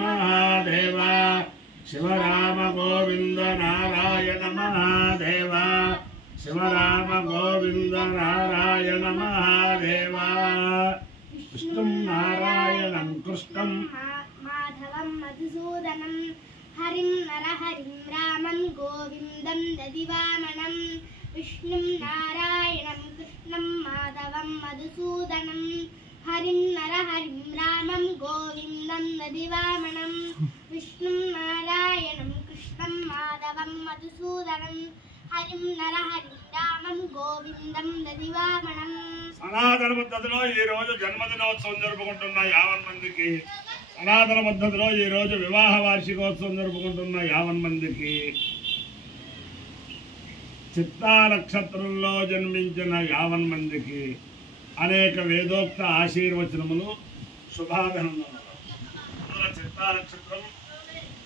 महादेव शिवराम गोविंद नारायण महादेव शिवराम गोविंद नारायण महादेव विष्णु नारायणं कृष्णं माधवं मधुसूदनं हरिं नरहरिं रामं गोविन्दं ददिवामनं विष्णुं नारायणं कृष्णं माधवं मधुसूदनं हरिं नरहरिं रामं गोविन्दं ददिवामनं विष्णुं नारायणं कृष्णं माधवं मधुसूदनं हरिं नरहरिं रामं गोविन्दं ददिवामनं సనాతన పద్ధతిలో ఈ రోజు జన్మదినోత్సవం జరుపుకుంటున్న 50 మందికి సనాతన పద్ధతిలో ఈ రోజు వివాహ వార్షికోత్సవం జరుపుకుంటున్న 50 మందికి చిత్తా నక్షత్రంలో జన్మించిన 50 మందికి అనేక వేదోక్త ఆశీర్వచనములు శుభాభినందనలు. చిత్తా నక్షత్రం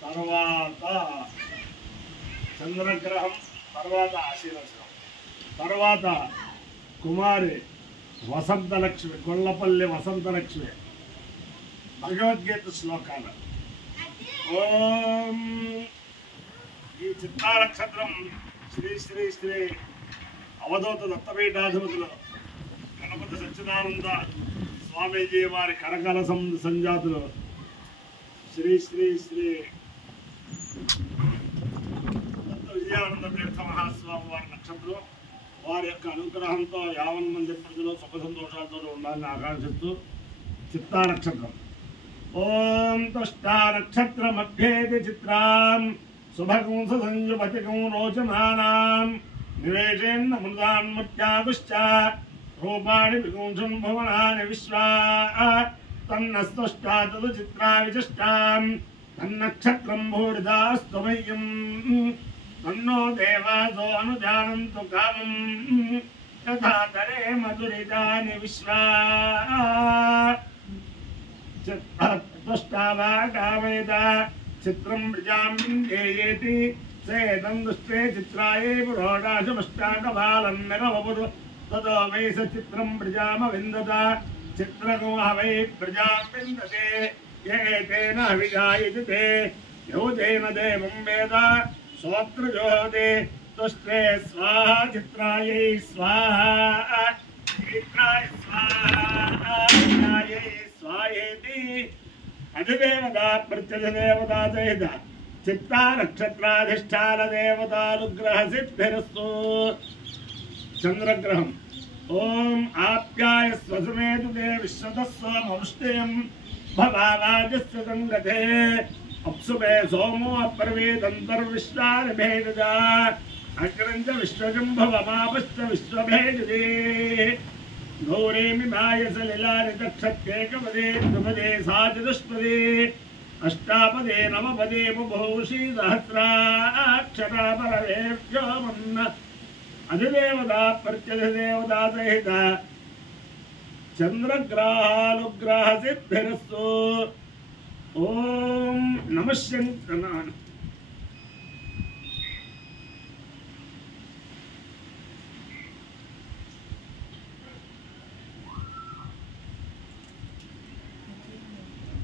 తర్వాత చంద్రగ్రహం తర్వాత ఆశీర్వచనం తర్వాత కుమారి వసంతలక్ష్మి కొల్లపల్లి వసంతలక్ష్మి భగవద్గీత శ్లోకాలు. ఓం ఈ చిత్తా నక్షత్రం శ్రీ శ్రీ శ్రీ అవధూత దత్తపీఠాధిపతులు గణపతి సచ్చిదానంద స్వామీజీ వారి కరకల సంజాతులు శ్రీ శ్రీ శ్రీ దత్త విజయానంద తీర్థ మహాస్వామి వారి నక్షత్రం. వారి యొక్క అనుగ్రహంతో 50 మంది ప్రజలు సుఖ సంతోషాలతో ఉండాలని ఆకాంక్షిస్తూ చిత్తా నక్షత్రం. ఓం తుష్టా నక్షత్ర మధ్యేతి చిత్రాం శుభకం సంయుపతికం రోచమానాం నివేశేన్న మృదాన్మత్యాదుశ్చ రూపాణి విగుంసం భువనాని విశ్వా తన్నస్తుష్టా తదు చిత్రా విశిష్టాం తన్నక్షత్రం భూరిదాస్తమయ్యం तन्नो देवासो अनुजानन्तु कामं यथा करे मधुरितानि विश्वा तुष्टावा कामयत चित्रं प्रजां विन्देयेति सेदं दुष्टे चित्राये पुरोडाशमष्टाकबालं नगवपुरु ततो वै स चित्रं प्रजामविन्दत चित्रको हवै प्रजां विन्दते येतेन हविजायते योजेन देवं वेद सोत्रजोदे तुष्टे स्वाहा चित्रायै स्वाहा चित्राय स्वाहा चित्रायै स्वाहेति अधिदेवता प्रत्यधिदेवता सहित चित्ता नक्षत्राधिष्ठान देवतानुग्रह सिद्धिरस्तु. चंद्रग्रहं ओम आप्याय स्वसमेतु ते विश्वतस्वमवष्टेयं भवावाजस्य संगते अप्सुभे सोमो अपर्वेदन्तर्विश्वानिभेदजा अग्रञ्च विश्वजम्भवमापश्च विश्वभेदजे गौरेमिमाय सलिलानि तक्षत्येकपदे द्विपदे सा चतुष्पदे अष्टापदे नवपदे बुभूषी सहस्राक्षरा परवेभ्यो मन्न अधिदेवता प्रत्यधिदेवता सहित चन्द्रग्रहानुग्रह सिद्धिरस्तु. ओम नमः शिवाय.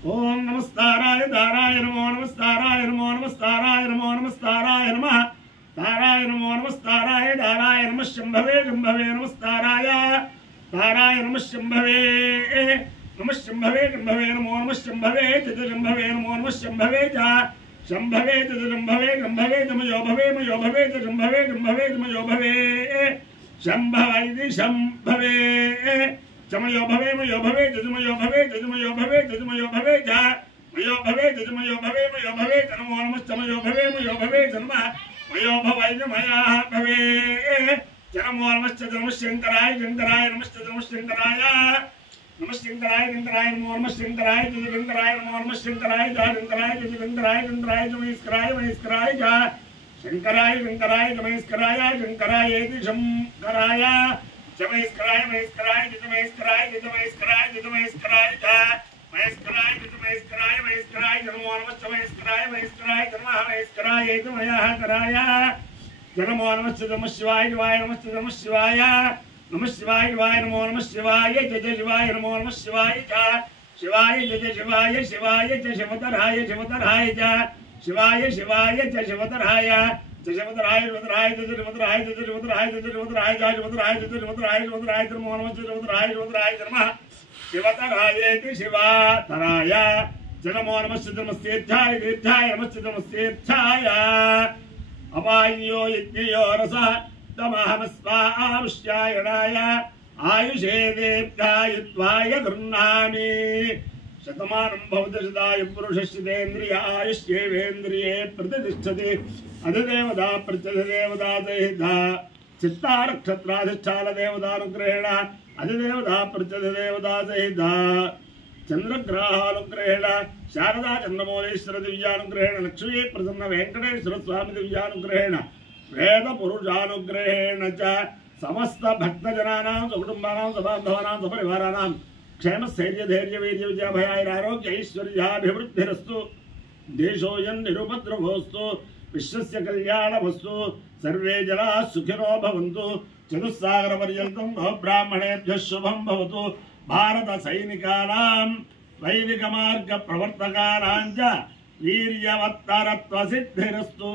ओम नमस्ताराय दाराय नमो नमस्ताराय नमो नमस्ताराय नमो नमस्ताराय नमः ताराय नमो नमस्ताराय दाराय नमः शंभवे शंभवे नमस्ताराय ताराय नमः शंभवे नमः शंभवे शंभवे नमो नमः शंभवे चतुर्शंभवे नमो नमः शंभवे च शंभवे चतुर्शंभवे शंभवे मयो भवे चतुर्शंभवे शंभवे मयो भवे शंभवैति शंभवे चमयो भवे मयो भवे चतुर्मयो भवे चतुर्मयो भवे चतुर्मयो भवे च मयो भवे चतुर्मयो भवे मयो भवे नमो नमः चमयो भवे मयो भवे नमः मयो भवैति मया भवे नमो नमः नमः शंकराय शंकराय नमः शंकराय नमः शंकराय शंकराय नमो नमः शंकराय शंकराय नमो नमः शंकराय शंकराय शंकराय शंकराय महेश्वराय महेश्वराय शंकराय शंकराय महेश्वराय शंकरायेति शंकराय महेश्वराय महेश्वराय महेश्वराय महेश्वराय महेश्वराय महेश्वराय महेश्वराय महेश्वराय नमो नमः महेश्वराय महेश्वराय नमः महेश्वरायेति मया कराय नमो नमः शिवाय शिवाय नमः शिवाय नमः शिवाय नमो नमः शिवाय जय जय शिवाय नमो नमः शिवाय शिवाय च शिवाय शिवाय च शिवतराय शिवतराय च शिवाय शिवाय च शिवतराय शिवतराय शिवतराय च शिवतराय च शिवतराय च शिवतराय च शिवतराय च शिवतराय शिवतराय च नमो नमः शिवतराय शिवतराय नमः शिवतरायेति शिवातराय च नमो नमः नमस्तेच्छाय तीर्थाय नमस्ते नमस्तेच्छाय अपायो यज्ञयो रसः तमहमस्वामुष्यायणाय आयुषे दीर्घायुत्वाय गृह्णामि शतमानं भवति शताय पुरुषस्येन्द्रिय आयुष्येवेन्द्रिये प्रतिष्ठति अधिदेवता प्रत्यधिदेवता सहिता चित्तानक्षत्राधिष्ठान देवतानुग्रहेण अधिदेवता प्रत्यधिदेवता सहिता चंद्रग्रहानुग्रहेण शारदा चंद्रमौलेश्वर दिव्यानुग्रहेण लक्ष्मी प्रसन्न वेंकटेश्वर स्वामी दिव्यानुग्रहेण वेद पुरुषानुग्रहेण च समस्त भक्तजनानां सुकुटुम्बानां सबान्धवानां सपरिवाराणां क्षेम स्थैर्य धैर्य वीर्य विजय भयारोग्य ऐश्वर्याभिवृद्धिरस्तु देशोऽयं निरुपद्रवोऽस्तु विश्वस्य कल्याणमस्तु सर्वे जनाः सुखिनो भवन्तु चतुस्सागरपर्यन्तं ब्राह्मणेभ्यः शुभं भवतु भारत सैनिकानां वैदिक मार्ग प्रवर्तकानां च वीर्यवत्तरत्वसिद्धिरस्तु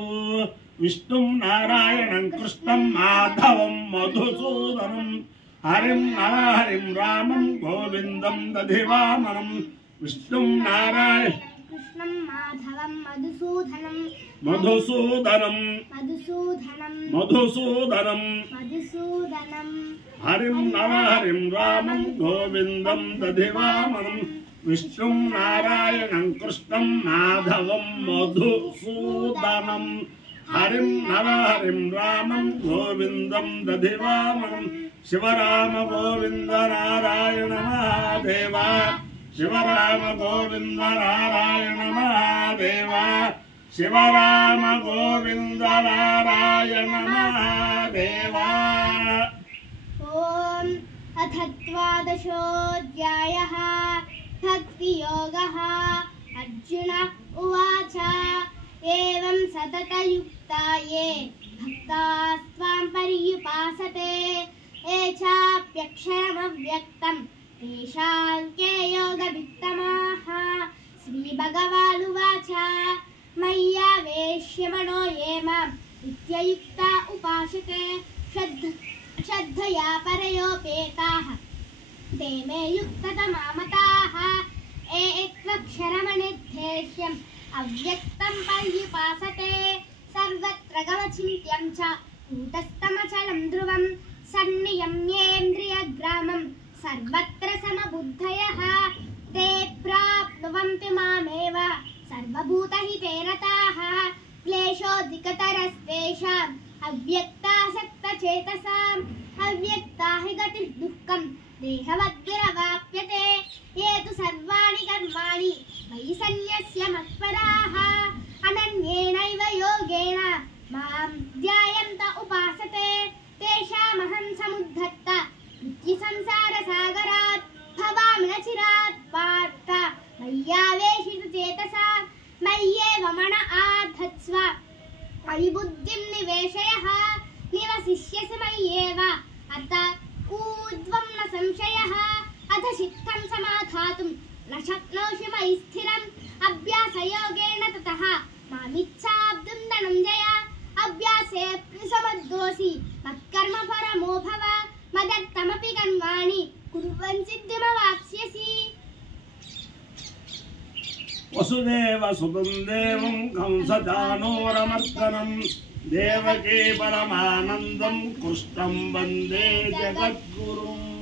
विष्णुं नारायणं कृष्णं माधवं मधुसूदनं हरिं नरहरिं रामं गोविन्दं दधिवामनं विष्णुं नारायणं कृष्णं माधवं मधुसूदनं मधुसूदनं हरिं नरहरिं रामं गोविन्दं दधिवामनं विष्णुं नारायणं कृष्णं माधवं मधुसूदनं हरिं नरहरिं रामं गोविन्दं दधिवामनं शिवराम गोविन्द नारायण महादेव शिवराम गोविन्द नारायण महादेव शिवराम गोविन्द नारायण महादेव। ओम अथ द्वादशोऽध्यायः भक्तियोगः। अर्जुन उवाच एवं सततयुक्ता ये भक्तास्त्वां पर्युपासते ये चाप्यक्षरमव्यक्तं तेषां के योगवित्तमाः। श्रीभगवानुवाच मय्यावेश्य मनो ये मां नित्ययुक्ता उपासते श्रद्धया परयोपेताः ते मे युक्ततमा मताः। ये त्वक्षरमनिर्देश्यम् अव्यक्तं पर्युपासते सर्वत्र गमचिन्त्यं च कूटस्थमचलं ध्रुवं सन्नियम्येन्द्रियग्रामं सर्वत्र समबुद्धयः ते प्राप्नुवन्ति मामेव सर्वभूतहिते रताः। क्लेशोऽधिकतरस्तेषाम् अव्यक्तासक्तचेतसाम् अव्यक्ता हि गतिर्दुःखं देहवद्भिरवाप्यते। ये तु सर्वाणि कर्माणि मयि सन्न्यस्य मत्पराः अनन्येनैव योगेन मां ध्यायन्त उपासते तेषामहं समुद्धर्ता नित्यसंसारसागरात् भवामि न चिरात् पार्थ मय्यावेशितचेतसा मय्येव मन आधत्स्व मयि बुद्धिं निवेशयः निवसिष्यसि मय्येव अत ऊर्ध्वं न संशयः। अथ चित्तं समाधातुं न शक्नोषि मयि स्थिरम् अभ्यासयोगेन ततः मामिच्छाब्दुं धनञ्जय। अभ्यासेऽप्यसमर्थोऽसि मत्कर्म परमो भव मदर्थमपि कर्माणि कुर्वन् सिद्धिमवाप्स्यसि। वसुदेव सुतं देवं कंसचाणूरमर्दनं देवकी परमानन्दं कृष्णं वन्दे जगद्गुरुम्।